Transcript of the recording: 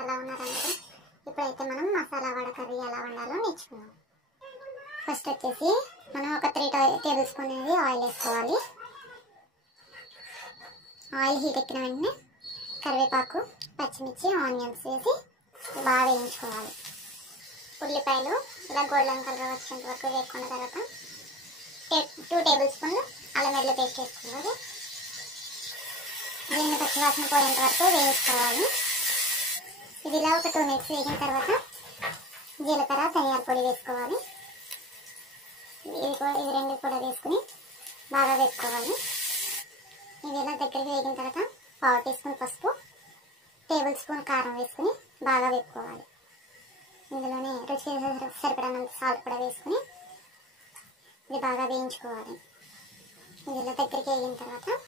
ఎలా ఉన్నారంటే ఇప్పుడైతే మనం మసాలా వడ కర్రీ ఎలా వండాలో నేర్చుకుందాం. ఫస్ట్ వచ్చేసి మనం ఒక 3 టేబుల్ స్పూన్ అనేది ఆయిల్ వేసుకోవాలి. ఆయిల్ హీట్ ఎక్కిన వెంటనే కరివేపాకు, పచ్చిమిర్చి, ఆనియన్స్ వేసి బాగా వేయించుకోవాలి. ఉల్లిపాయలు ఇలా గోల్డెన్ కలర్ వచ్చేంత వరకు వేసుకున్న తర్వాత 2 టేబుల్ స్పూన్లు అల్లం వెల్లుల్లి పేస్ట్ వేసుకోవాలి. దీన్ని పచ్చివాసన పోయేంత వరకు వేయించుకోవాలి. ఇది ఇలా ఒక 2 మినిట్స్ వేగిన తర్వాత జీలకర్ర, ధనియాల పొడి వేసుకోవాలి. ఇవి రెండు కూడా వేసుకుని బాగా వేసుకోవాలి. ఇది ఇలా దగ్గరికి వేగిన తర్వాత 1/2 టీ స్పూన్ పసుపు, టేబుల్ స్పూన్ కారం వేసుకుని బాగా వేసుకోవాలి. ఇందులోనే రుచికి సరిపడినంత సాల్ట్ కూడా వేసుకుని ఇది బాగా వేయించుకోవాలి. ఇది ఇలా దగ్గరికి వేగిన తర్వాత